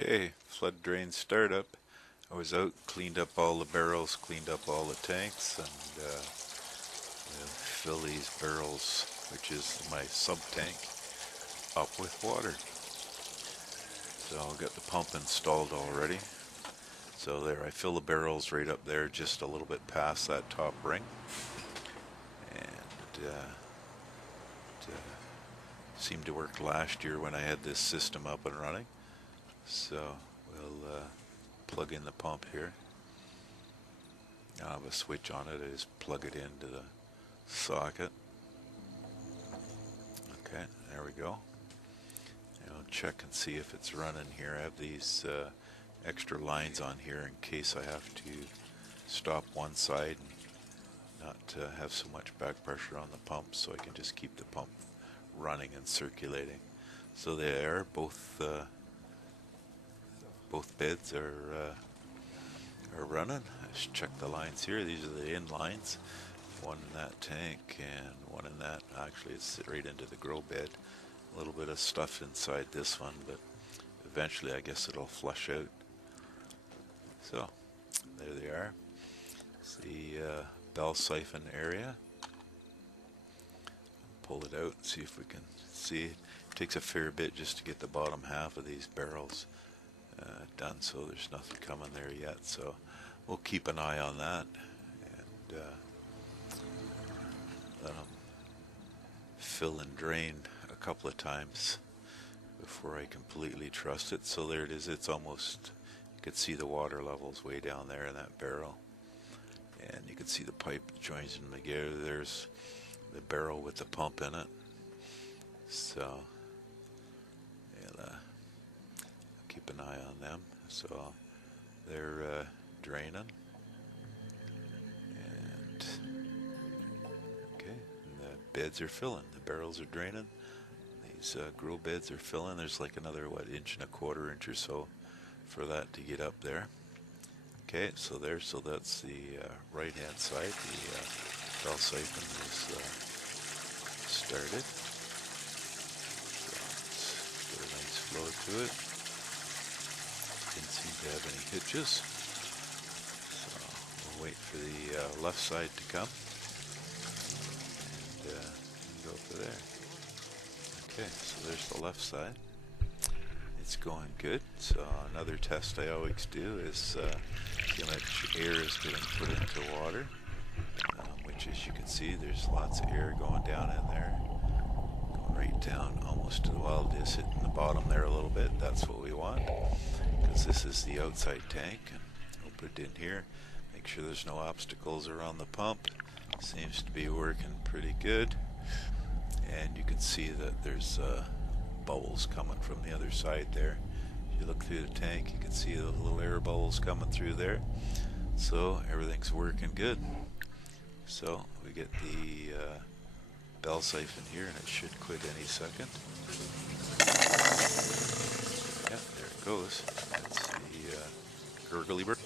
Okay, flood drain startup. I was out, cleaned up all the barrels, cleaned up all the tanks, and fill these barrels, which is my sub tank, up with water. So I'll get the pump installed already. So there, I fill the barrels right up there, just a little bit past that top ring, and it seemed to work last year when I had this system up and running. So we'll plug in the pump here. I have a switch on it. I just plug it into the socket. Okay, there we go. And I'll check and see if it's running here. I have these extra lines on here in case I have to stop one side and not have so much back pressure on the pump, so I can just keep the pump running and circulating. So they are both beds are running. Let's check the lines here. These are the in lines. One in that tank and one in that. Actually, it's right into the grow bed. A little bit of stuff inside this one, but eventually I guess it'll flush out. So there they are. It's the bell siphon area. Pull it out and see if we can see. It takes a fair bit just to get the bottom half of these barrels done, so there's nothing coming there yet. So we'll keep an eye on that and let them fill and drain a couple of times before I completely trust it. So there it is. It's almost, you could see the water levels way down there in that barrel, and you can see the pipe joins them together. There's the barrel with the pump in it. So keep an eye on them. So they're draining, and okay, and the beds are filling. The barrels are draining. These grow beds are filling. There's like another inch and a quarter inch or so for that to get up there. Okay, so that's the right hand side. The bell siphon is started. So let's get a nice flow to it. Didn't seem to have any hitches, so we'll wait for the left side to come and go for there. Okay, so there's the left side. It's going good. So another test I always do is see how much air is getting put into water, which, as you can see, there's lots of air going down in there, going right down almost to the well, just hitting the bottom there a little bit. That's what we want, because this is the outside tank. And we'll put it in here, make sure there's no obstacles around the pump. Seems to be working pretty good, and you can see that there's bubbles coming from the other side there. If you look through the tank, you can see the little air bubbles coming through there. So everything's working good. So we get the bell siphon here, and it should quit any second. Yeah, there it goes. That's the gurgly bird.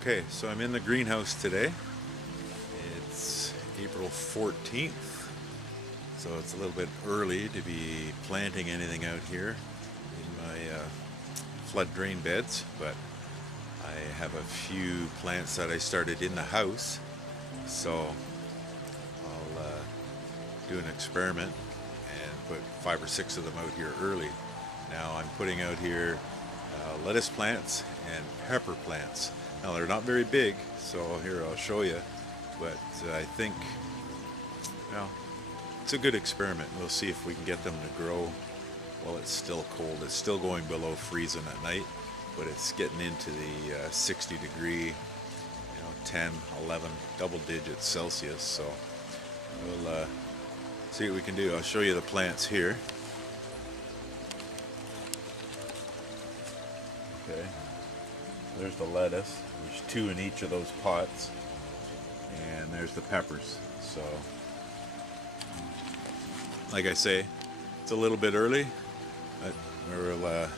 Okay, so I'm in the greenhouse today. It's April 14th, so it's a little bit early to be planting anything out here in my flood drain beds, but I have a few plants that I started in the house, so I'll do an experiment and put 5 or 6 of them out here early. Now I'm putting out here lettuce plants and pepper plants. Now they're not very big, so here I'll show you, but I think, well, it's a good experiment. We'll see if we can get them to grow while it's still cold. It's still going below freezing at night, but it's getting into the 60 degree, 10, 11, double digits Celsius, so we'll see what we can do. I'll show you the plants here. Okay, there's the lettuce. There's 2 in each of those pots, and there's the peppers. So, like I say, it's a little bit early, but we'll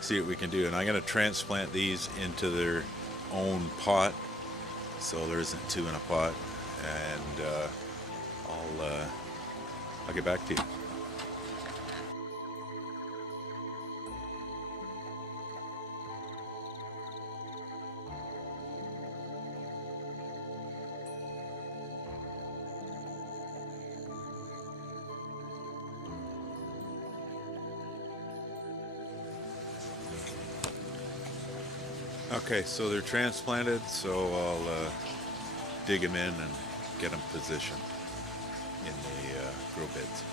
see what we can do. And I'm going to transplant these into their own pot, so there isn't 2 in a pot, and I'll get back to you. Okay, so they're transplanted, so I'll dig them in and get them positioned in the grow beds.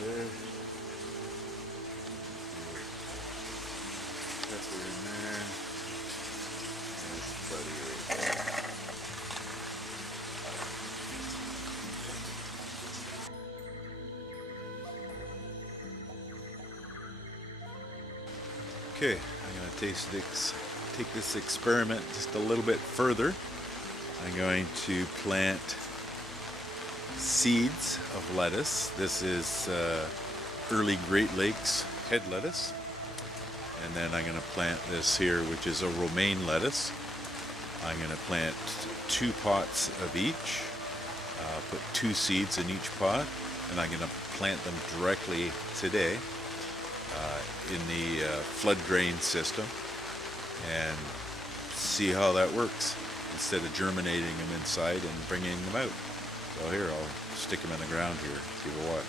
There. Pepper in there. There's buddy right there. Okay, I'm going to take this experiment just a little bit further. I'm going to plant seeds of lettuce. This is early Great Lakes head lettuce. And then I'm going to plant this here, which is a romaine lettuce. I'm going to plant 2 pots of each, put 2 seeds in each pot, and I'm going to plant them directly today in the flood drain system and see how that works instead of germinating them inside and bringing them out. So here, I'll stick them in the ground here, so you will watch.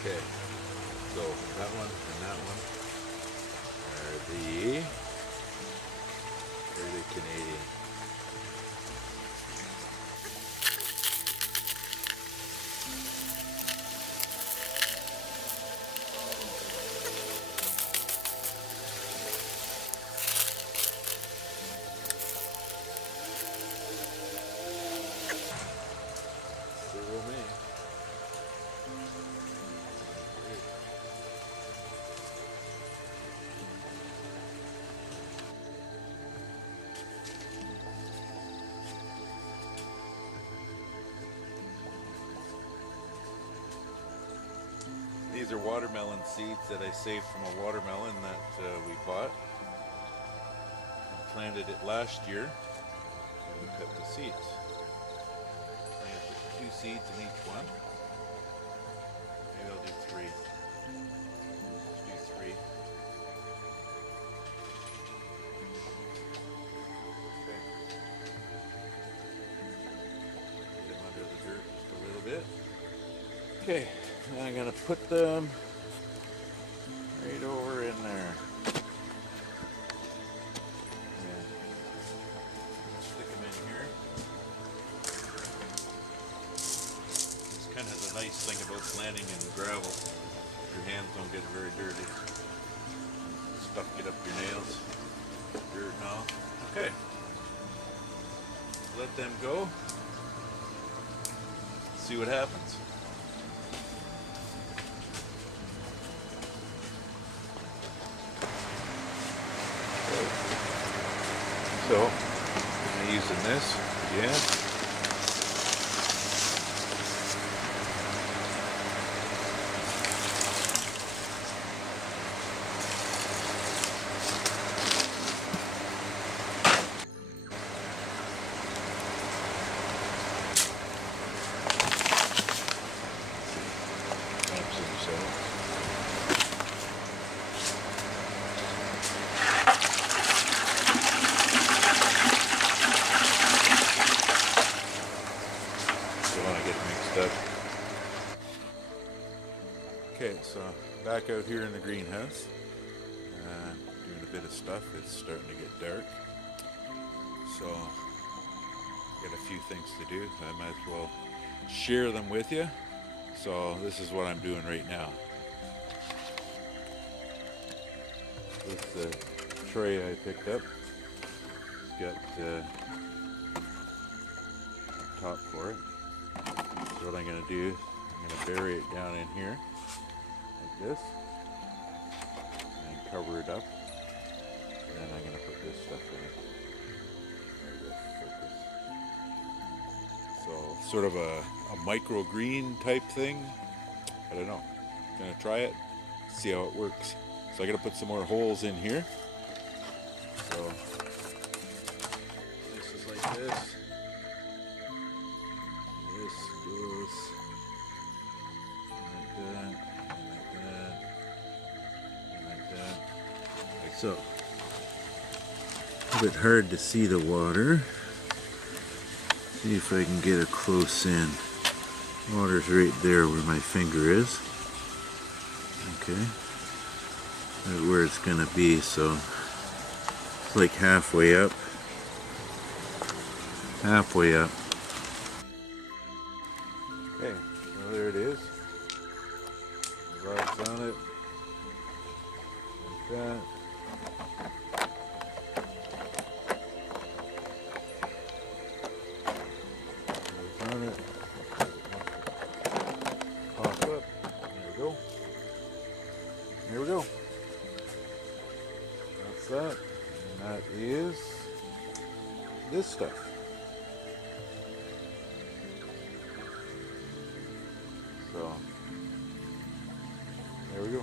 Okay, so that one and that one are the Canadian. The romaine. These are watermelon seeds that I saved from a watermelon that we bought and planted it last year, and we cut the seeds. I'm going to put 2 seeds in each one. Maybe I'll do 3. Let's do 3. Okay. Get them under the dirt just a little bit. Okay. I'm going to put them right over in there. Yeah. Stick them in here. It's kind of the nice thing about planting in gravel. Your hands don't get very dirty. Stuff get up your nails. Dirt and all. Okay. Let them go. See what happens. So, I'm using this again. stuff. Okay, so back out here in the greenhouse, doing a bit of stuff. It's starting to get dark, so got a few things to do. I might as well share them with you. So this is what I'm doing right now. This is the tray I picked up. It's got top for it. So what I'm going to do, I'm going to bury it down in here like this and cover it up, and then I'm going to put this stuff in it. There we go, focus. So sort of a microgreen type thing. I don't know. Gonna try it, see how it works. So I gotta put some more holes in here. So this is like this. This goes like that, like that, like that. Like so. A bit hard to see the water. See if I can get a close in. Water's right there where my finger is. Okay. Right where it's gonna be, so it's like halfway up. Halfway up. Okay, so there it is. The rod's on it. Like that. Goes on it. Pop up. There we go. Here we go. That's that. And that is this stuff. So, there we go.